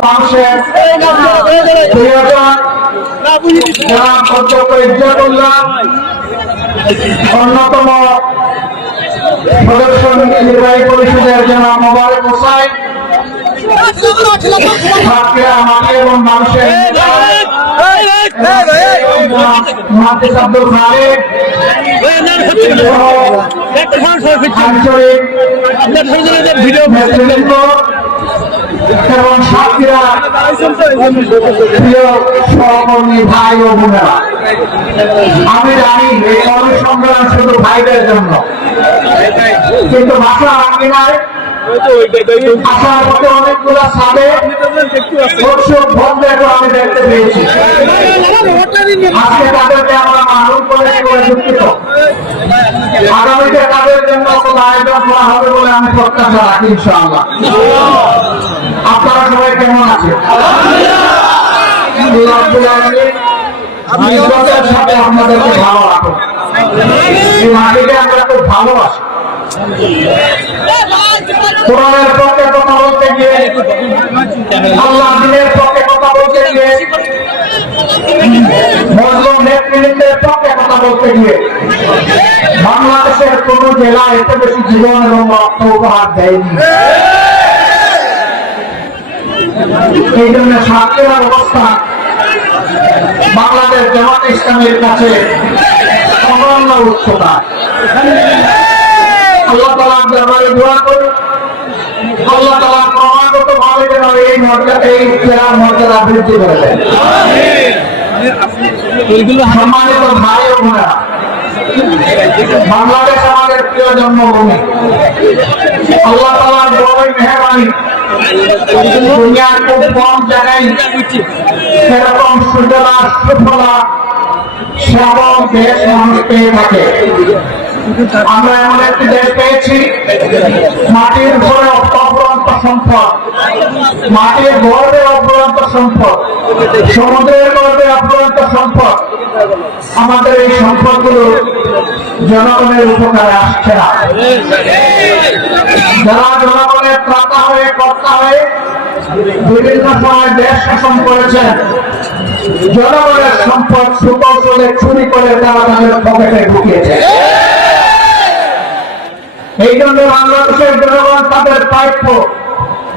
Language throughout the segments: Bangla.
মানুষের প্রিয়জন অন্যতম সদস্য নির্বাহী পরিষদের জনাব মোবারক হোসাইন আমাকে এবং মানুষের মাহফিজ আব্দুল খালেক আঞ্চলিক নেতৃবৃন্দ এবং সাথীরা সহকর্মী ভাই ও বোনেরা, আমি জানি এই অনুসংগ্রাম শুধু ভাইদের জন্য। কিন্তু ভাষা আঙ্গিনায় আসার পথে অনেকগুলো সাবে উৎসব আমি দেখতে পেয়েছি। আজকে তাদেরকে আমরা করে করে দুঃখিত। আগামীতে তাদের জন্য কোনো আয়োজন করা হবে বলে আমি প্রত্যাশা রাখি ইনশাআল্লাহ। আপনারা সবাই কেমন আছেন? আল্লাহ রাব্বুল আলামিন ইজ্জতের সাথে আপনাদেরকে ভালো রাখুন। মাটিকে আমরা খুব ভালোবাসি কোরআনের পক্ষে কথা বলতে গিয়ে আল্লাহ দিনের পক্ষে কথা বলতে গিয়ে মজলুম নেতৃত্বের পক্ষে কথা বলতে গিয়ে বাংলাদেশের কোন জেলা এত বেশি জীবন এবং রক্ত উপহার দেয়নি। এই জন্য ছাত্রের অবস্থা বাংলাদেশ জামাত ইসলামের কাছে অনন্য উচ্চতা। আল্লাহ তালা দরবারে দোয়া করি আল্লাহ তালা ক্রমাগত ভাবে বাংলাদেশ আমাদের প্রিয় জন্মভূমি। আল্লাহ তালার বড়ই মেহরবানি। দুনিয়ার খুব কম জায়গায় সেরকম সুজলা, সুফলা শ্রাবণ দেশ মানুষ পেয়ে থাকে। আমরা এমন একটি দেশ পেয়েছি, মাটির ঘরে অপরন্ত সম্পদ। মাটির গর্বে অপরন্ত সম্পদ। সমুদ্রের গর্বে অপরন্ত সম্পদ। আমাদের এই সম্পদগুলো জনগণের উপকারে আসছে না। যারা জনগণের ত্রাতা হয়ে, কর্তা হয়ে বিভিন্ন সময় দেশ শাসন করেছেন, জনগণের সম্পদ সুকৌশলে চুরি করে তারা তাদের পকেটে ঢুকিয়েছে। এই জন্য বাংলাদেশের জনগণ তাদের প্রাপ্য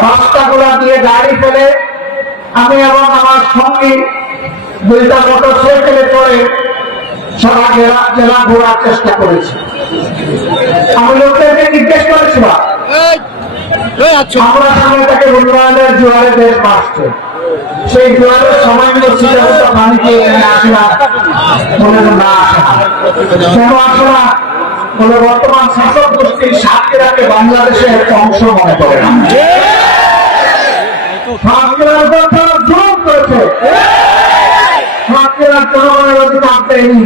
রাস্তাগুলা দিয়ে গাড়ি ফেলে আমি এবং আমার সঙ্গী দুইটা মোটর সাইকেলে করে সারা জেলা জেলা ঘোরার চেষ্টা করেছি। আমি লোকদেরকে জিজ্ঞেস করেছিলাম আমরা সামনে তাকে উন্নয়নের জোয়ারে দেশ সেই জোয়ারের সময় এখানে না মনে বর্তমান শাসক গোষ্ঠীর বাংলাদেশের একটা অংশ মনে করে না। সাতক্ষীরার উপর তারা করেছে। সাতক্ষীরার জনগণের অধিকার দেয়নি।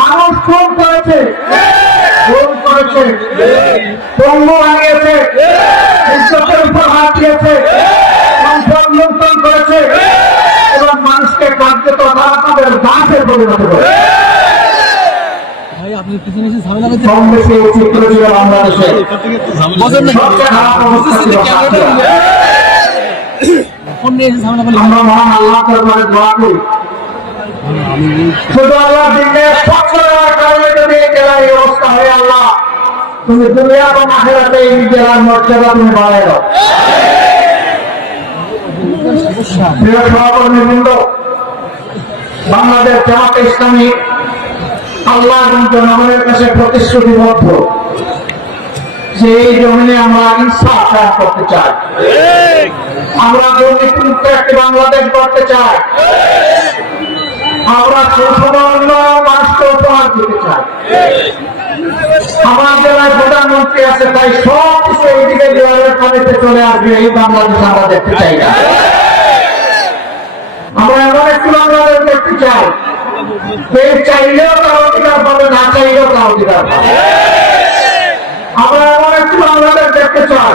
মানুষ খুন করেছে। খুন করেছে। পঙ্গু হারিয়েছে। ইজ্জতের উপর হাত দিয়েছে। সম্পদ লুণ্ঠন করেছে। এবং মানুষকে কার্যত তারা তাদের দাসে পরিণত করে। ভাই আপনি পিছনে এসে ঝামেলা করতে কম বেশি চিত্র ছিল বাংলাদেশে। সবচেয়ে খারাপ অবস্থা ছিল। ফোন নিয়ে ঝামেলা করলে আমরা মহান আল্লাহ দরবারে দোয়া করি। শুধু আল্লাহ দিনে স্বচ্ছ কারণে জেলার এই অবস্থা হয় আল্লাহ। তুমি দুনিয়া এবং আখেরাতে এই জেলার মর্যাদা তুমি বাড়াই দাও। প্রিয় সহকর্মী বৃন্দ বাংলাদেশ জামাতে ইসলামী আল্লাহ এবং জনগণের কাছে প্রতিশ্রুতিবদ্ধ যে এই জমিনে আমরা ইনসাফ করতে চাই। আমরা দুর্নীতিমুক্ত একটি বাংলাদেশ করতে চাই, আমরা সুষমন্য রাষ্ট্র উপহার দিতে চাই। আমার জেলায় প্রধানমন্ত্রী আছে, তাই সব কিছু এইদিকে দেওয়ালের পানিতে চলে আসবে, এই বাংলাদেশ আমরা দেখতে চাই না। আমরা এমন একটি বাংলাদেশ দেখতে চাই সেই চাইলেও তার অধিকার পাবে, না চাইলেও তার অধিকার পাবে। আমরা এমন একটি বাংলাদেশ দেখতে চাই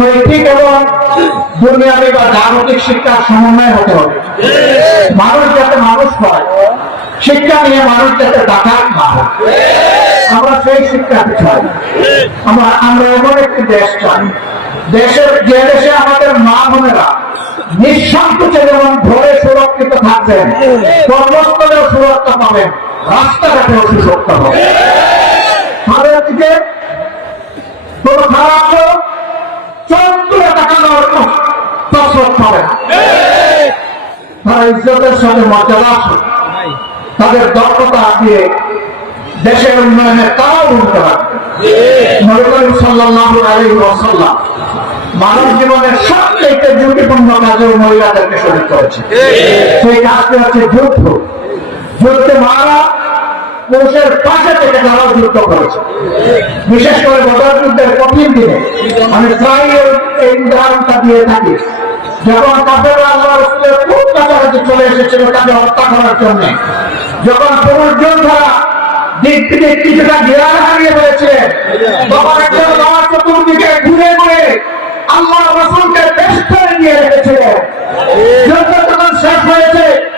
নৈতিক এবং দুনিয়াবী বা জাগতিক শিক্ষার সমন্বয় হতে হবে। মানুষ যাতে মানুষ হয়, শিক্ষা নিয়ে মানুষ যাতে ডাকাত না হয়, আমরা সেই শিক্ষাতে চাই। আমরা আমরা এমন একটি দেশ চাই, দেশের, যে দেশে আমাদের মা বোনেরা নিঃসংকোচে যেমন ধরে সুরক্ষিত থাকবেন, কর্মস্থলেও সুরক্ষা পাবেন, রাস্তাঘাটেও সুরক্ষা পাবেন। তাদের দিকে কোনো খারাপ টাকা দেওয়ার কসরত করে না তারা ইজ্জতের সঙ্গে মর্যাদা তাদের দক্ষতা দিয়ে দেশের উন্নয়নে তারাও ভূমিকা রাখবে নবী সাল্লাল্লাহু মহিলাদেরকে শরীর করেছে। যুদ্ধ। যুদ্ধে মারা পুরুষের পাশে থেকে তারাও যুদ্ধ করেছে। বিশেষ করে বদর যুদ্ধের কঠিন দিনে। আমি প্রায় এই- উদাহরণটা দিয়ে থাকি। যখন কাফের আল্লাহ রসুলের খুব কাছাকাছি চলে এসেছিল তাকে হত্যা করার জন্য। যখন পুরুষ যোদ্ধারা দিক থেকে কিছুটা গিরার হারিয়ে ফেলেছে, তখন একজন আমার চতুর্দিকে ঘুরে ঘুরে আল্লাহ রসুলকে বেষ্টনে নিয়ে রেখেছিলেন যুদ্ধ যখন শেষ হয়েছে তার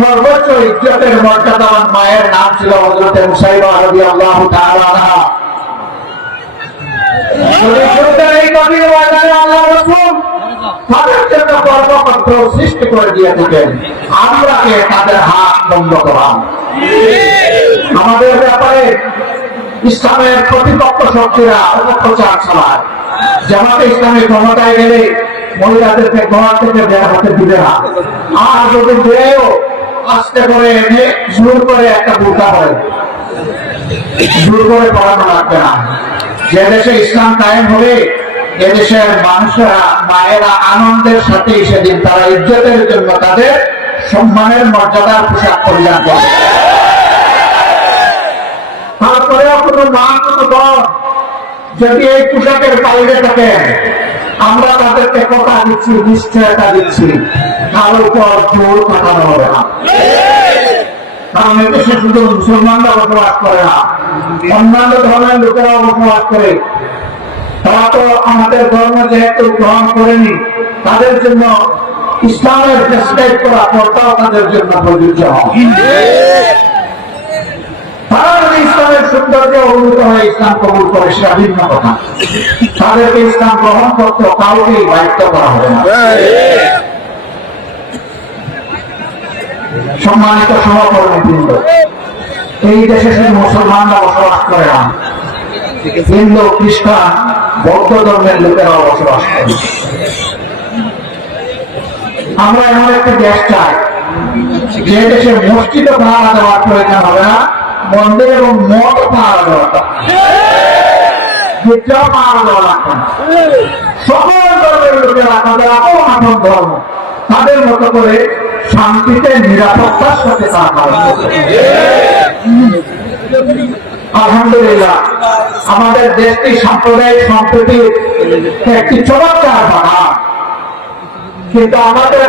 সর্বোচ্চ ইজ্জতের মর্যাদাবান মায়ের নাম ছিল হজরতে মুসাইবা রবি আল্লাহ সৃষ্টি জামাতে ইসলামের ক্ষমতায় গেলে মহিলাদেরকে ঘর থেকে বের হতে দিবে না। আর যদি দেও আস্তে করে এনে জোর করে একটা বোকা হয় জোর করে পড়ানো লাগবে না। যে দেশে ইসলাম কায়েম হবে এদেশের মানুষেরা, মায়েরা আনন্দের সাথে সেদিন তারা ইজ্জতের জন্য তাদের সম্মানের মর্যাদার পোশাক পরিধান করে। তারপরেও কোনো মা কোনো বোন যদি এই পোশাকের বাইরে থাকেন আমরা তাদেরকে কথা দিচ্ছি, নিশ্চয়তা দিচ্ছি। তার উপর জোর কাটানো হবে না। করে করে। তাদের জন্য ইসলামের করা জন্য প্রযোজ্য তারা ইসলামের হয়ে ইসলাম কবুল করে, সেটা ভিন্ন কথা। তাদেরকে ইসলাম গ্রহণ করতে কাউকেই করা হবে না। সম্মানিত সহকর্মী বৃন্দ এই দেশে শুধু মুসলমানরা বসবাস করে না, হিন্দু, খ্রিস্টান, বৌদ্ধ ধর্মের লোকেরাও বসবাস করে। আমরা এমন একটা দেশ চাই, যে দেশে মসজিদে পাহারা দেওয়ার প্রয়োজন হবে না, মন্দির এবং মঠ পাহারা দেওয়া গির্জাও পাহারা দেওয়া লাগবে না। সকল ধর্মের লোকেরা তাদের আপন আপন ধর্ম, তাদের মতো করে শান্তিতে নিরাপত্তার সাথে আলহামদুলিল্লাহ, আমাদের দেশটি সাম্প্রদায়িক সম্প্রীতির একটি চমৎকার বাগান। কিন্তু আমাদের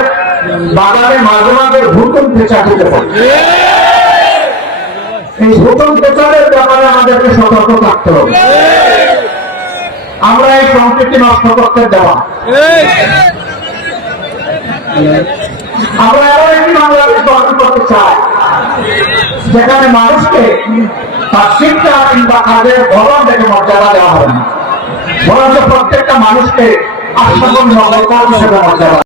বাগানে মাঝে মাঝে ভূতম পেঁচা দিতে এই ভূতম পেঁচাদের ব্যাপারে আমাদেরকে সতর্ক থাকতে হবে। আমরা এই সম্প্রীতি নষ্ট করতে দেওয়া। আমরা এমন একটি বাংলাদেশ গঠন করতে চাই, যেখানে মানুষকে তার শিক্ষা কিংবা কাজের ধরন দেখে মর্যাদা দেওয়া হবে না। বরঞ্চ প্রত্যেকটা মানুষকে আশ্বাসন হিসেবে মর্যাদা